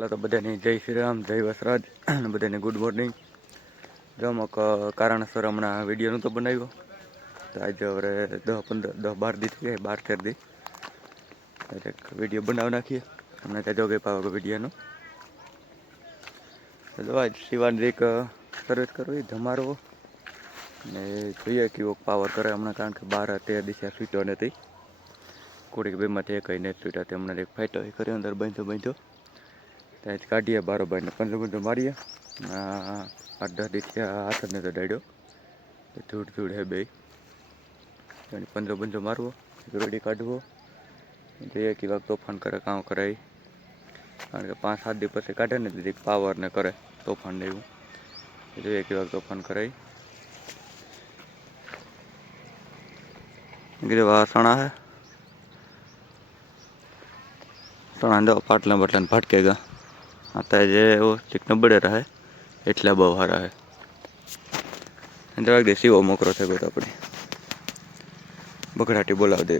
Hello तो बधाने जय श्री राम जय वसराज बधाने गुड मॉर्निंग। जो अमुक कारणसर हमणा विडियो नतो बनाव्यो तो आज हवे 10-15-10-12 दी थी 12-13 दी एक विडियो बनाव नाखीए। हमने त्या जोगे पाव विडियो नो तो आज शिवान एक सर्विस करवी धमारो ने જોઈએ કેવો પાવર કરે હમણાં કારણ કે 12-13 દિવસે છૂટ્યો નથી કોડીક બેમાંથી એક નહીં છૂટ્યા તે હમણાં એક ફાઇટો કર્યો અંદર બાંધ્યો ત્યાં કાઢીએ બારોબાર ને 15 મારીએ 8-10 દિવસે હાથ જ નતો ડાડ્યો ધૂળ હે બે 15 મારવો રોડી કાઢવો જોઈએ કે વાગ તોફાન કરે કામ કરાય કારણ કે 5-7 દિવસ પછી કાઢે ને દીધી પાવર ને કરે તોફાન ને એવું જોઈએ કે વાગ તોફાન કરાય। गिरे वहाँ सणा है सणा दो पाटला बटला फटकेगा आता है जे वो चिकन बड़े रहा है एटला बहु हारा है दे सीवो मोकरो थे तो अपनी बकड़ाटी बोलाव दे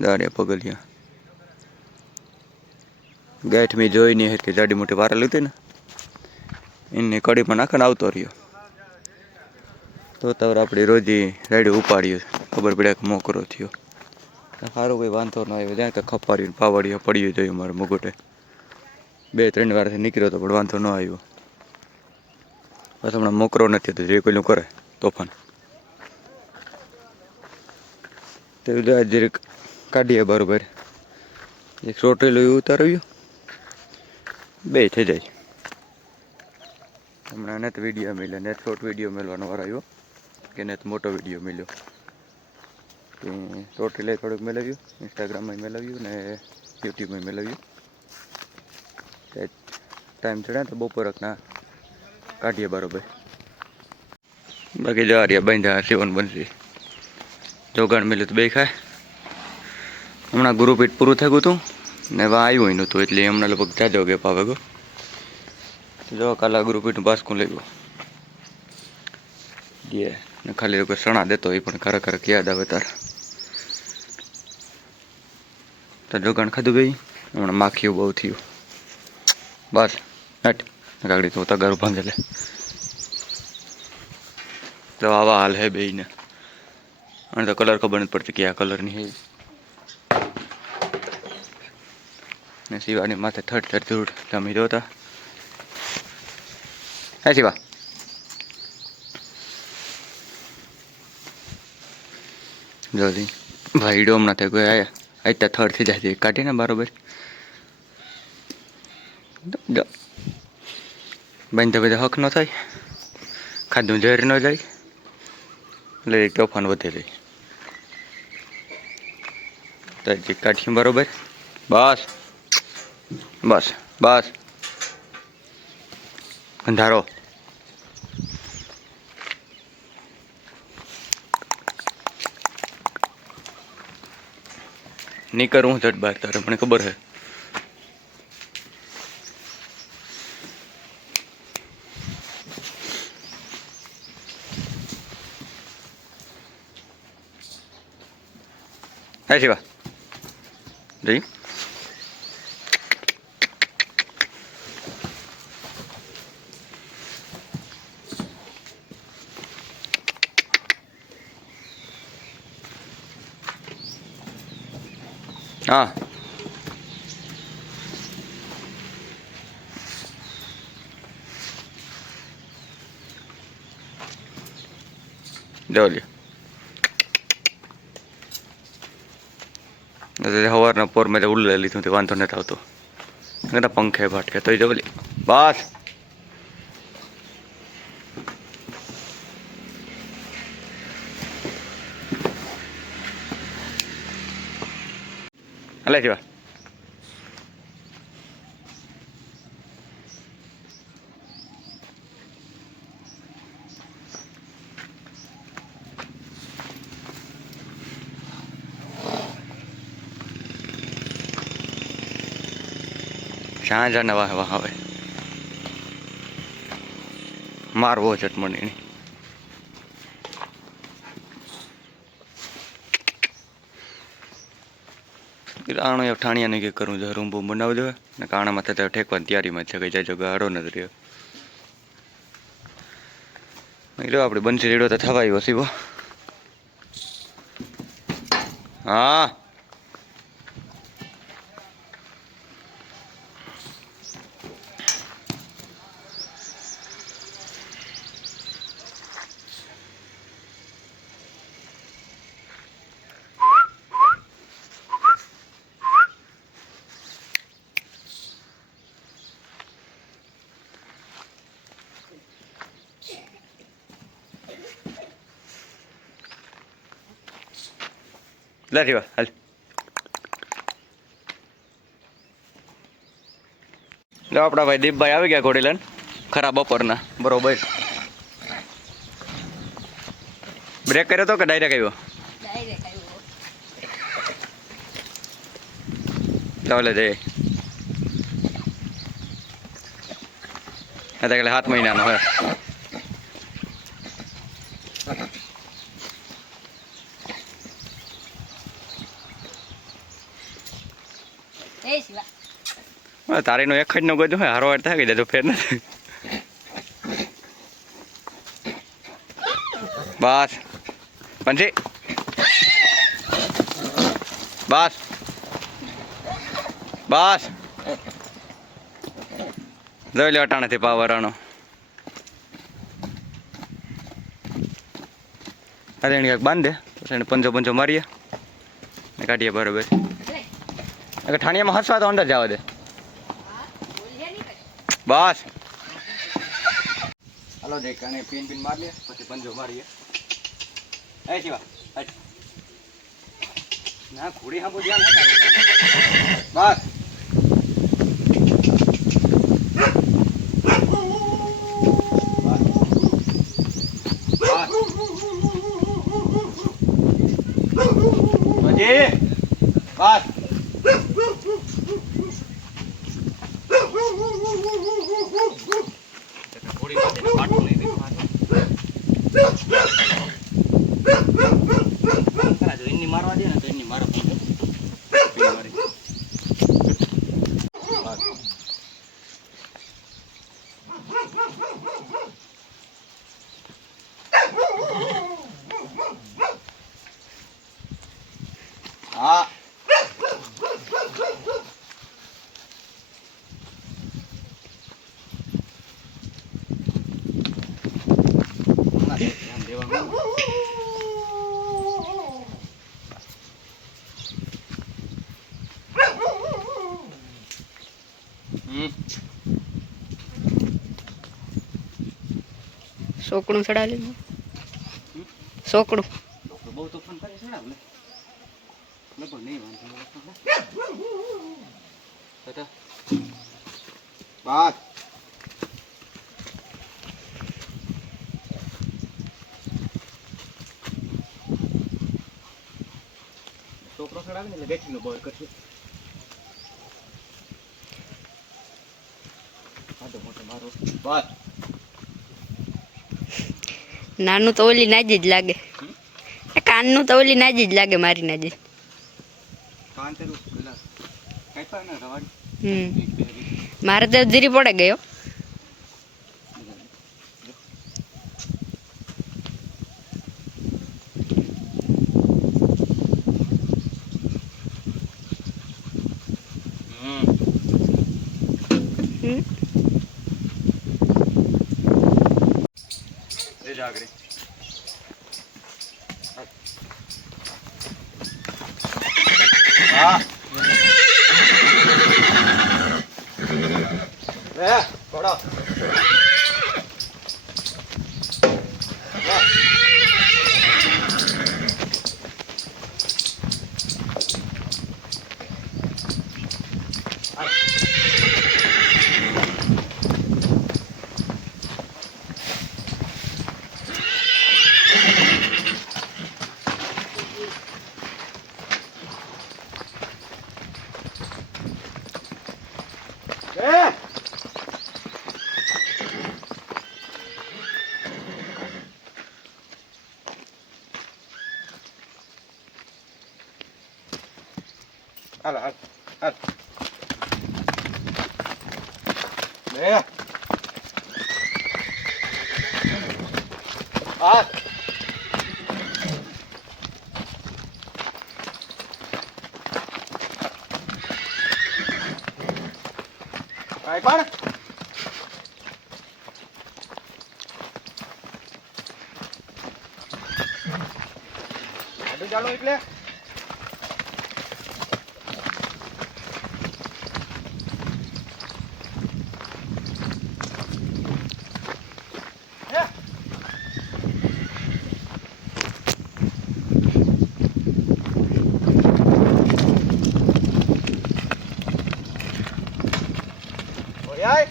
दाड़िया पगलिया गैठ में जोई नहीं है कि जाडी मोटी वारा लेती ने इन्हें कड़ी में नाखन आवतो रह्यो तो तवर अपनी रोजी रेडी उपाड़ियो खबर पड़ा कि मोकरो थयो सारो कोई वांधो न आव्यो ज्यां तो खपारी पावड़ियो पड़ियो जोयो मारे मुगोटे 2-3 વાર નીકળ્યો તો પણ વાંધો ન આવ્યો બસ હમણાં મોકરો નથી તો જે કોઈનું કરે તોફાન તો જરીક કાઢીએ બરોબર એક રોટેલું ઉતારવ્યું બે થઈ જાય હમણાં નેટ વિડીયો મળ્યો નેટ શોર્ટ વિડીયો મેળવાનો વાર આવ્યો કે નેટ મોટો વિડીયો મળ્યો કે રોટેલે થોડુંક મેળવ્યું ઇન્સ્ટાગ્રામમાં મેળવ્યું ને યુટ્યુબમાં મેળવ્યું टाइम चढ़ा तो बपोरकना काढ़िए बराबर बाकी जा रही बंधा सीवन बनसी जोगाण मिले तो बे खाए हमणा गुरुपीठ पूरु थई गयुं ने वहाँ आव्युं नहोतुं एटले हमणे लगभग जाजो गेप आवे गयो जो काला गुरुपीठ बास्कू लई गयो ये ने खाली कोई सणा देतो ए पण खरेखर याद आवे तार तो जोगाण खाधुं गई हमणे माखियो बहु थयुं बस हट गाड़ी तो तगारू भांगे ले तो आवा हाल है बे ने अने तो कलर खबर नहीं पड़ती क्या कलर नहीं है ने शिवानी माथे थड़ धूड़ जमी दो था है शिवा जल्दी भाई डोम ना थे कोई आया आइता थड़ थी जाती काटी ना बराबर बांधता बधा हक न थाय खाधु झेर न जाए એટલે તોફાન વધે જાય તો જે કાઢ્યું બરોબર બસ બસ બસ અંધારો નીકળું હું ઝટ બહાર તારે મને ખબર હે है शिवा जी हाँ जो लियो सवार पोर में उल्ले लीधुं तो वांधो नहीं आवतो पंखे भाटके तो जो बस हले शिवा शाह जाने वाह वाह हवे मारवो चटमणी આણો એ ઠાણિયાને કંઈક કરવું જોઈએ, રૂમ બૂમ બનાવી દેવાય ને કાણામાં થતા ઠેકવાની તૈયારીમાં જ છે, કંઈ જાય ગાડો નથી રહ્યો. રહ્યો આપણે બનશે રેડો તો થવા આવ્યો સીવો. હા લારી વા હાલ. લો આપણા ભાઈ દીપભાઈ આવી ગયા ઘોડી લઈને ખરા બપોરના બરોબર. બ્રેક કર્યો તો કે ડાયરેક્ટ આવ્યો? ચાલે જઈએ. એટલે 7 મહિનાનો હોય. તારીનો એક જ નો ગયો હોય હારો વાર થાય ગઈ તો ફેર નથી. બસ પંછી બસ બસ જોઈ લે અટાણાથી પાવરાનો. અરે એને ક્યાંક બાંધ દે પછી એને પંજો પંજો મારીએ ને કાઢીએ બરોબર. ઠાણિયામાં હસવા તો અંદર જવા દે. બસ હાલો દે કાને પીન પીન માર લે પછી પંજો મારીએ. એ શિવા ના ઘોડી હા બોલ્યા ના બસ બસ એની મારવા દે ને તો એની મારો હા સોકડું ચડાવી લીધું. સોકડું બહુ તોફાન કરે છે ને લગભગ નહીં વાંધો વાત છોકરો ચડાવે ને એટલે બેઠીનો બોય કરશે. મોટો મારો વાત નાનું તો ઓલી નાજી જ લાગે. કાનનું તો ઓલી નાજી જ લાગે મારી નાજી. કાન તે પેલા કાઈપા ને રવાડ મારે તો ધીરી પડે ગયો. જાગરી હા એ કોડો હાલો હાલ હાલ લે આ કાઈ પણ આડું ચાલો એટલે ઓય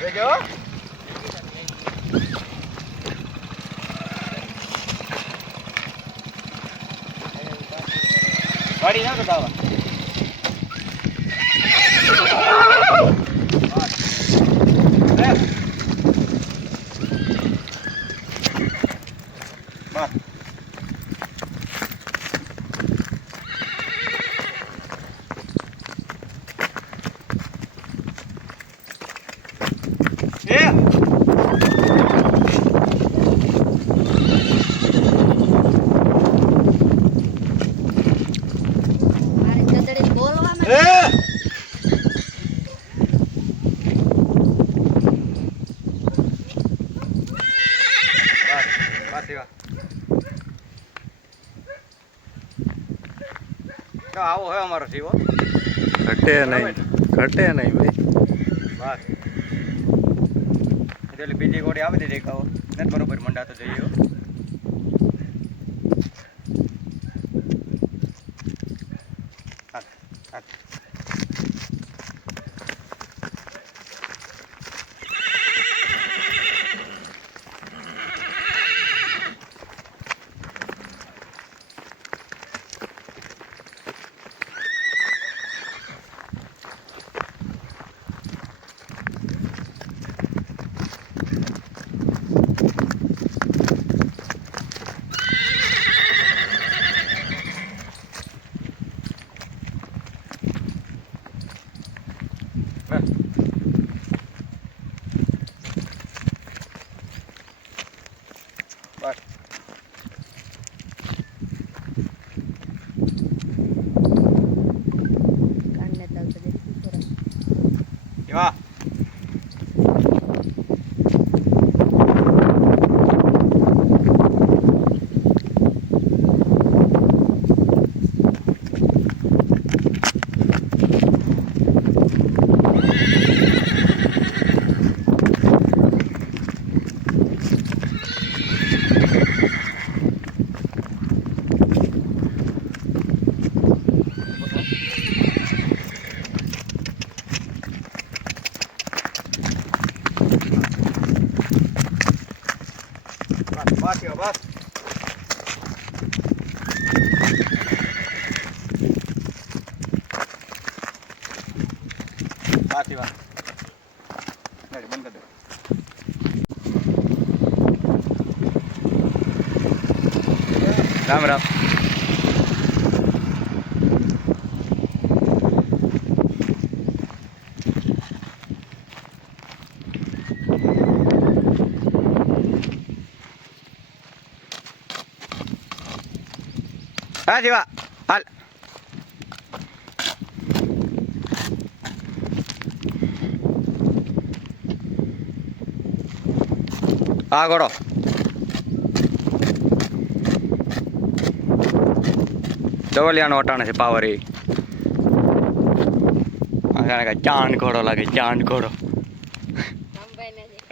રેજો ગાડી ના બતાવા બસ મારે ગધડી બોલવામાં આવો હોય અમારો જીવો ઘટે નહીં ભાઈ બસ એટલે બીજી ગોળી આવી દીધી કહો નથી બરોબર મંડા તો જઈએ બસ કાનને તાવ તો દે પૂરા એવા બસ બસ બાકી વાત બંધ કરી દો રામ રામ હા જીવા હાલ હા ગોળો ચવલિયાનો અટાણે છે પાવર એ ચાંદ ઘોડો લાગે ચાંદ ઘોડો સંભાઈ નથી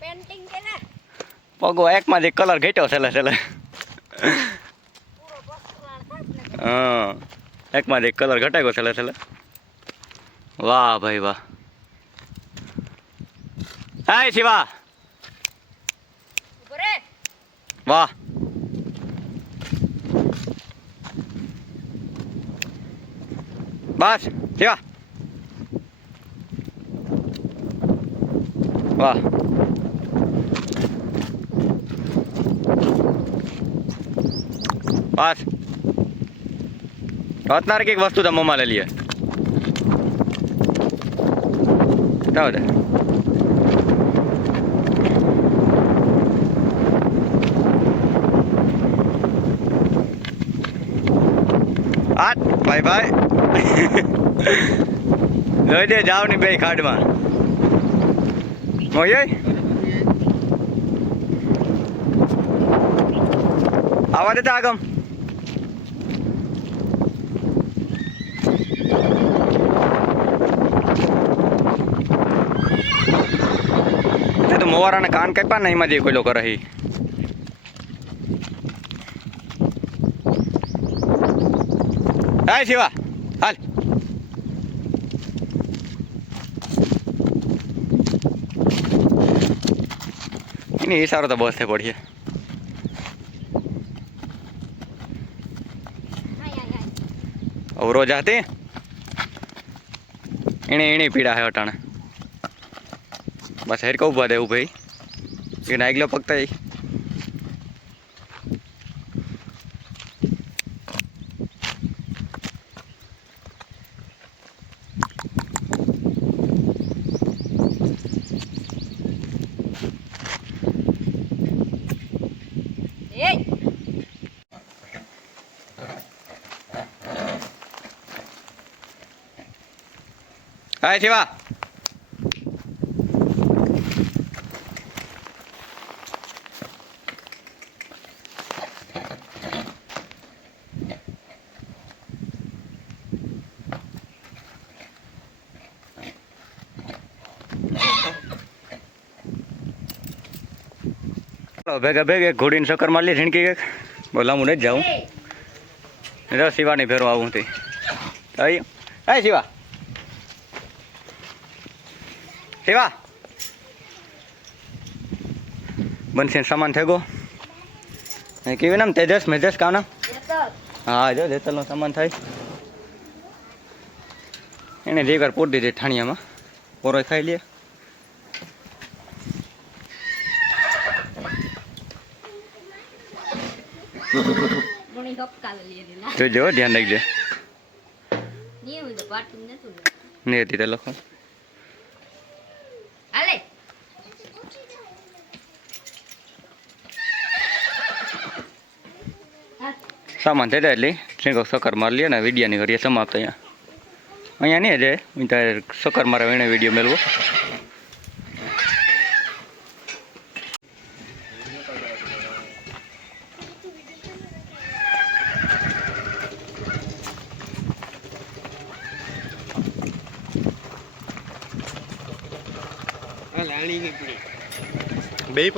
પેન્ટિંગ કે ના પગો એકમાંથી કલર ઘટ્યો છેલ્લે છેલ્લે પૂરો બસવાળ થાક ને હા એકમાંથી કલર ઘટાડ્યો છેલ્લે છેલ્લે વાહ ભાઈ વાહ હાય શિવા ઉભો રે વાહ બસ શિવા વાહ બસ અત્યારે કંઈક વસ્તુ તમે મમ્મા લઈ લઈએ જાઓ દે હાટ ભાઈ ભાઈ જોઈ દે જાવ ની બે ખાડમાં મોય આવા દેતા આગમ તો મોવારાના કાન કાપ્યા ને એમાંથી કોઈ લોકો રહી હાય શિવા હાલ એની ઈશારો તો બસ થઈ પડીએ રોજ હતી એને પીડા હે અટાણે બસ હેર કહું ઉભા દેવું ભાઈ એ નાગલો પગતા હાય શિવા ભેગા ભેગે ઘોડીને ચક્કર મારી લે ઝીણકી કંઈક બોલા હું નથી જાઉં શિવાની ફેરવા આવું તે હાય શિવા શિવા બનશે સામાન થઈ ગયો કેવી નામ તેજસ મેજસ કામ નામ હા જો જેતલનો સામાન થાય એને જે ઘર પોટ દીધી ઠાણિયામાં પોરો ખાઈ લે જોજો ધ્યાન રાખજે નહીં હતી તે લખો સામાન થઈ જાય એટલે શ્રીંગો સકર મારી લે ને વિડીયોની ઘડીએ સમાપ્ત અહીંયા નહીં જાય હું તારે સકર મારા એને વિડીયો મેળવો બે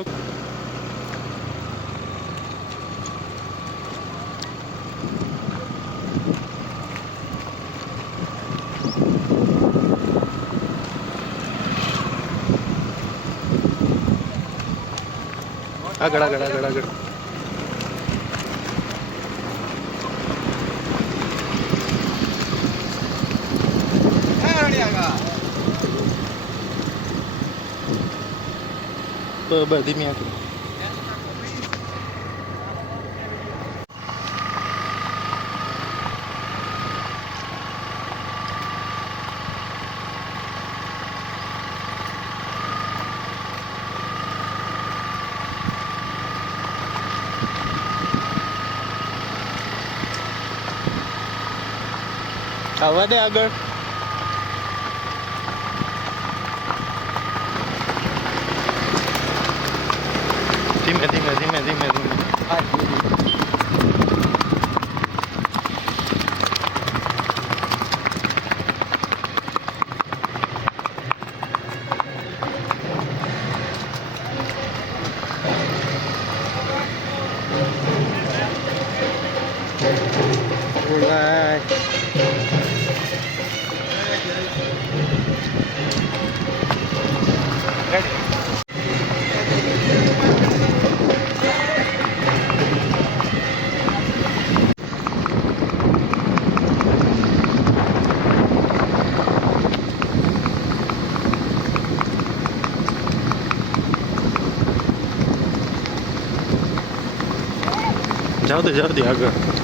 આગળ આગળ આગળ આગળ ધીમી આંખી આવવા દે આગળ ધીમે ધીમે ધીમે ધીમે ધીમે જાઓ દે આગળ